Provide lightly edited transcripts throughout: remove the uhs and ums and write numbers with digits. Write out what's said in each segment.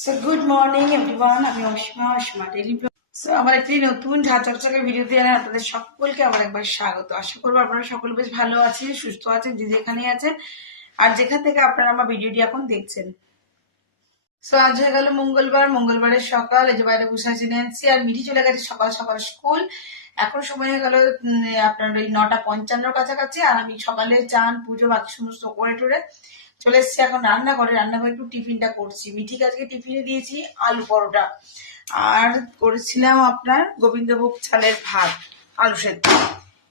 So good morning everyone, আমি Asima daily blog. So আমার একটি নতুন ঝাঁচকচকে ভিডিওতে জানাই আপনাদের সকলকে আবার একবার স্বাগত। আশা করবো আপনারা সকলে বেশ ভালো আছেন, সুস্থ আছেন, যে যেখানে আছেন আর যেখান থেকে আপনারা আমার ভিডিওটি এখন দেখছেন। সো আজ হয়ে গেল মঙ্গলবারের সকাল। এই যে বাইরে বসে আছে ন্যান্সি আর মিঠি চলে গেছে সকাল সকাল স্কুল। এখন সময় হয়ে গেল আপনার ওই 9:55 কাছাকাছি। আর আমি সকালে চান পুজো বাকি সমস্ত করে টোরে চলে এসেছি এখন রান্নাঘরে একটু টিফিনটা করছি। মিঠিকে আজকে টিফিনে দিয়েছি আলু পরোটা, আর করেছিলাম আপনার গোবিন্দভোগ চালের ভাত আলু সেদ্ধ।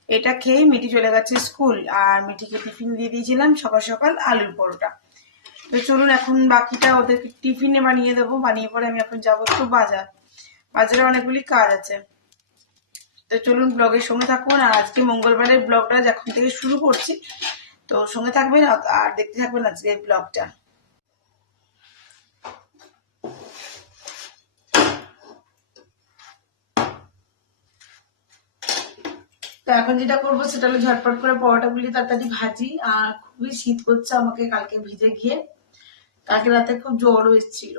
এটা খেয়ে মিঠি চলে গেছে স্কুল, আর মিঠিকে টিফিন দিয়ে দিয়েছিলাম সকাল সকাল আলুর পরোটা। তো চলুন এখন বাকিটা ওদেরকে টিফিনে বানিয়ে দেবো। বানিয়ে পরে আমি এখন যাবো একটু বাজারে অনেকগুলি কাজ আছে। তো চলুন ব্লগের সঙ্গে থাকুন। আর আজকে মঙ্গলবারের ব্লগটা যখন থেকে শুরু করছি, তো সঙ্গে থাকবেন আর দেখতে থাকবেন আজকের ব্লগটা। তো এখন যেটা করবো সেটা হলো ঝটপট করে পরোটাগুলি তাড়াতাড়ি ভাজি। আর খুবই শীত করছে আমাকে কালকে ভিজে গিয়ে, কালকে রাতে খুব জ্বরও এসেছিল।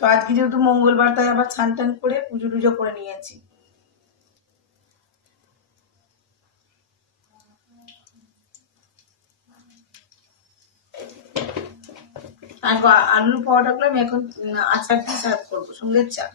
তো আজকে যেহেতু মঙ্গলবার, তাই আবার স্নান টান করে পুজো টুজো করে নিয়েছি। আর আলুর পরোটাগুলো আমি এখন আচার দিয়ে সার্ভ করবো, সঙ্গে চা।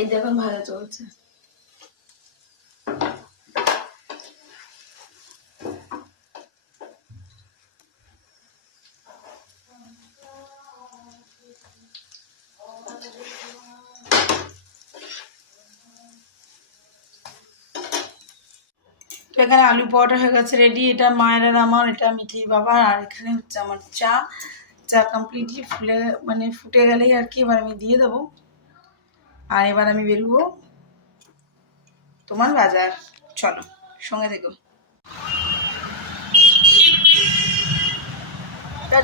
এই দেখুন ভালো চলছে। তো এখানে আলু পরোটা হয়ে গেছে রেডি। এটা মায়ের আর আমার, এটা মিঠি বাবার। আর এখানে হচ্ছে আমার চা। চা কমপ্লিটলি ফুটে গেলেই আর কি এবার আমি দিয়ে দেবো। আর এবার আমি বেরোবো তোমার বাজার। চলো সঙ্গে থেকো।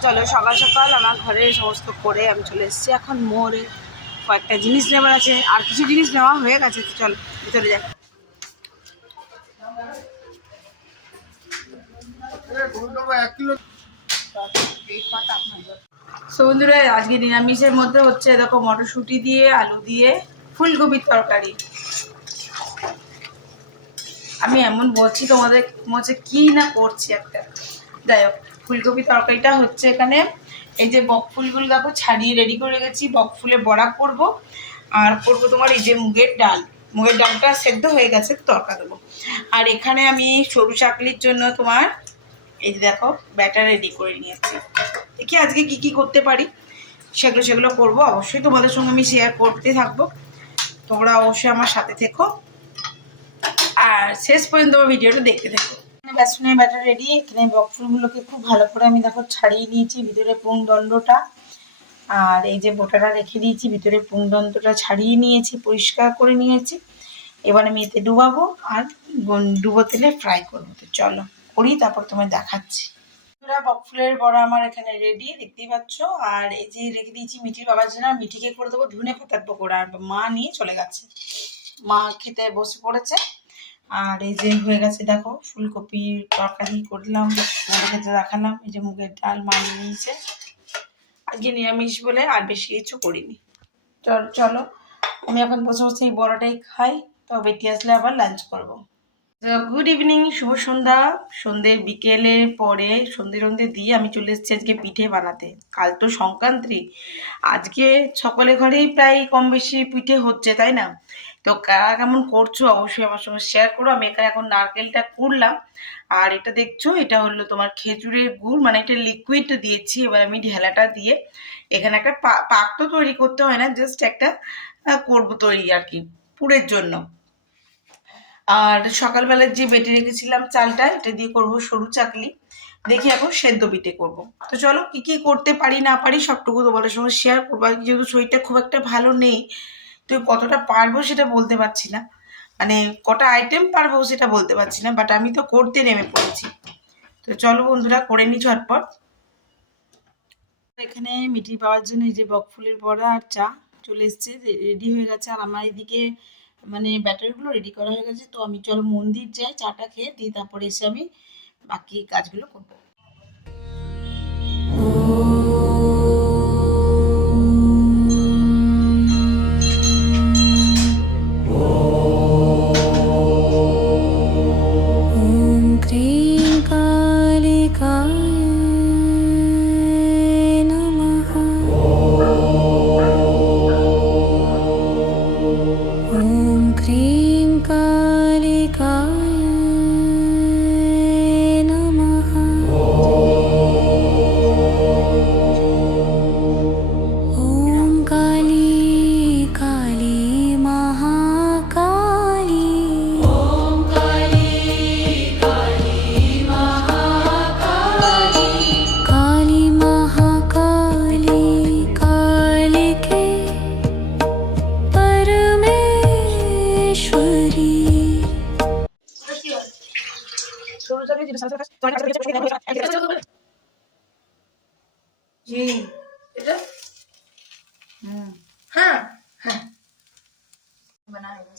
চলো সকাল সকাল আমার ঘরে সমস্ত করে আমি চলে এসেছি এখন মোড়ে। কয়েকটা জিনিস নেবার আছে, আর কিছু জিনিস নেওয়া হয়ে গেছে। চলো ভিতরে যাই। সো বন্ধুরা, আজকে নিরামিষের মধ্যে হচ্ছে দেখো মটরশুঁটি দিয়ে আলু দিয়ে ফুলকপির তরকারি। আমি এমন বলছি তোমাদের মধ্যে কি না করছি একটা। যাই হোক, ফুলকপি তরকারিটা হচ্ছে এখানে এই যে বক ফুলগুলো দেখো ছাড়িয়ে রেডি করে রেখেছি। বক ফুলে বড়া করব। আর করবো তোমার এই যে মুগের ডালটা সেদ্ধ হয়ে গেছে, তরকা দেবো। আর এখানে আমি সরু চাকলির জন্য তোমার এই যে দেখো ব্যাটার রেডি করে নিয়েছি। দেখি আজকে কি কি করতে পারি, সেগুলো করবো। অবশ্যই তোমাদের সঙ্গে আমি শেয়ার করতে থাকবো, তোমরা অবশ্যই আমার সাথে থেকো আর শেষ পর্যন্ত ভিডিওটা দেখতে থাকো। বেসনের ব্যাটার রেডি। এখানে বকফুলগুলোকে খুব ভালো করে আমি দেখো ছাড়িয়ে নিয়েছি, ভিতরে পুংদণ্ডটা আর এই যে বোটাটা রেখে দিয়েছি, ভিতরে পুংদণ্ডটা ছাড়িয়ে নিয়েছি, পরিষ্কার করে নিয়েছি। এবার আমি এতে ডুবাবো আর ডুবো তেলে ফ্রাই করবো। তো চলো করি, তারপর তোমায় দেখাচ্ছি। বকফুলের বড়া আমার এখানে রেডি, দেখতেই পাচ্ছ। আর এই যে রেখে দিয়েছি মিঠির বাবার জন্য। মিঠিকে করে দেবো ধনে পাতার পকোড়া। আর মা নিয়ে চলে গেছে, মা খেতে বসে পড়েছে। আর এই যে হয়ে গেছে দেখো ফুলকপির তরকারি করলাম, খেতে দেখালাম। এই যে মুগের ডাল মা নিয়েছে, আজকে নিরামিষ বলে আর বেশি কিছু করিনি। চলো আমি এখন বসে বসে এই বড়াটাই খাই, তো বেটি আসলে আবার লাঞ্চ করবো। গুড ইভিনিং, শুভ সন্ধ্যা। সন্ধ্যের বিকেলের পরে সন্ধে দিয়ে আমি চলে এসেছি আজকে পিঠে বানাতে। কাল তো সংক্রান্তি, আজকে সকলের ঘরেই প্রায় কম বেশি পিঠে হচ্ছে, তাই না? তো কারা কেমন করছো অবশ্যই আমার সঙ্গে শেয়ার করো। আমি এখানে এখন নারকেলটা কুড়লাম। আর এটা দেখছো, এটা হলো তোমার খেজুরের গুড়, মানে এটা লিকুইড দিয়েছি। এবার আমি ঢেলাটা দিয়ে এখানে একটা পাক তো তৈরি করতে হয় না, জাস্ট একটা করবো তৈরি আর কি পুরের জন্য। আর সকালবেলার যে বেটে রেখেছিলাম চালটা, এটা দিয়ে করবো সরু চাকলি। দেখি এখন সেদ্ধ পিঠে করব। তো চলো কি কি করতে পারি না পারি সবটুকু তোমাদের সঙ্গে শেয়ার করবো। যেহেতু শরীরটা খুব একটা ভালো নেই, তো কতটা পারবো সেটা বলতে পারছি না, মানে কটা আইটেম পারবো সেটা বলতে পারছি না, বাট আমি তো করতে নেমে পড়েছি। তো চলো বন্ধুরা করে নি ঝটপট। এখানে মিঠি পাওয়ার জন্য এই যে বকফুলের বড়া আর চা চলে এসছে, রেডি হয়ে গেছে। আর আমার এদিকে মানে ব্যাটারিগুলো রেডি করা হয়ে গেছে। তো আমি চলো মন্দির যাই, চাটা খেয়ে দিই, তারপরে এসে আমি বাকি কাজগুলো করবো।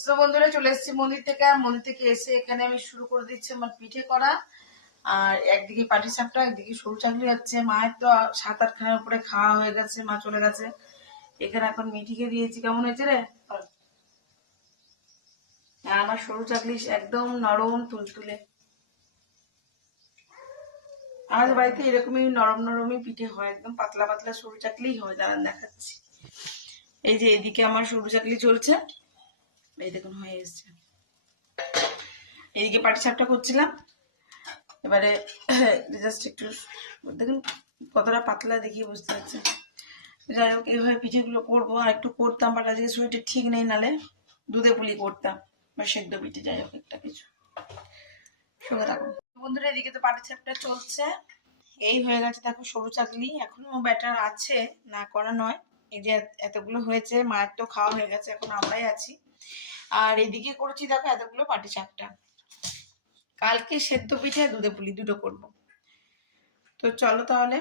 তো বন্ধুরা চলে এসেছি মন্দির থেকে। আর মন্দির থেকে এসে এখানে আমি শুরু করে দিচ্ছি আমার পিঠে করা। আর একদিকে পাটি সাপটা, একদিকে সরু চাকলি হচ্ছে। মায়ের তো 7-8 খানার উপরে খাওয়া হয়ে গেছে, মা চলে গেছে। এখানে এখন মিঠিকে দিয়েছি। কেমন হয়েছে রে? আর আমার সরু চাকলি একদম নরম তুলতুলে। আমাদের বাড়িতে এরকমই নরম নরমই পিঠে হয়, একদম পাতলা পাতলা সরু চাকলিই হয়। দাঁড়ান দেখাচ্ছি। এই যে এদিকে আমার সরু চাকলি চলছে, এই দেখুন হয়ে এসছে। এইদিকে পাটি সাপটা করছিলাম। এবারে জাস্ট একটু দেখুন কতটা পাতলা দেখিয়ে বুঝতে পারছেন। যাই হোক এইভাবে পিঠেগুলো করবো। আর একটু করতাম, বাট আজকে শরীরটা ঠিক নেই, নালে দুধে পুলি করতাম বা সেদ্ধ পিঠে, যাই হোক একটা কিছু। সঙ্গে থাকুন বন্ধুরা। এদিকে তো পাটি সাপটা চলছে, এই হয়ে গেছে দেখো সরু চাকলি। এখনো ব্যাটার আছে, না করা নয়। এই যে এতগুলো হয়েছে, মায়ের তো খাওয়া হয়ে গেছে, এখন আমরাই আছি। আর এদিকে করেছি দেখো এতগুলো পাটি সাপটা। কালকে সেদ্ধ পিঠে দুধে পুলি দুটো করবো। তো চলো তাহলে।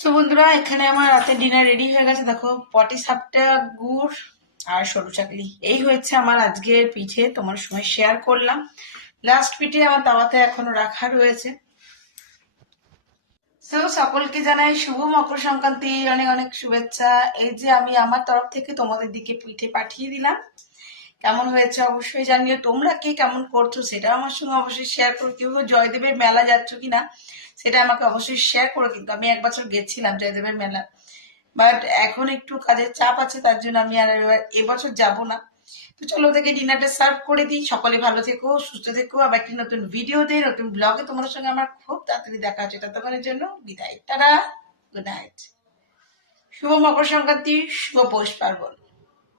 তো বন্ধুরা এখানে আমার রাতে ডিনার রেডি হয়ে গেছে। দেখো পাটি সাপটা, গুড় আর সরু চাকলি, এই হয়েছে আমার আজকের পিঠে। তোমার সঙ্গে শেয়ার করলাম। লাস্ট পিঠে আমার তাওয়াতে এখনো রাখা রয়েছে। তো সকলকে জানাই শুভ মকর সংক্রান্তি, অনেক অনেক শুভেচ্ছা। এই যে আমি আমার তরফ থেকে তোমাদের দিকে পিঠে পাঠিয়ে দিলাম। কেমন হয়েছে অবশ্যই জানিও। তোমরা কে কেমন করছো সেটা আমার সঙ্গে অবশ্যই শেয়ার করো। কেউ জয়দেবের মেলা যাচ্ছ কিনা সেটা আমাকে অবশ্যই শেয়ার করো। কিন্তু আমি 1 বছর গেছিলাম জয়দেবের মেলা, বাট এখন একটু কাজের চাপ আছে, তার জন্য আমি আর এবছর যাব না। তো চলো ওদেরকে ডিনারটা সার্ভ করে দিই। সকলে ভালো থেকো, সুস্থ থেকো। আবার একটি নতুন ভিডিওতে, নতুন ব্লগে তোমাদের সঙ্গে আমার খুব তাড়াতাড়ি দেখা হচ্ছে। ততক্ষণের জন্য বিদায়, টাটা, গুড নাইট। শুভ মকর সংক্রান্তি, শুভ পৌষ পার্বণ।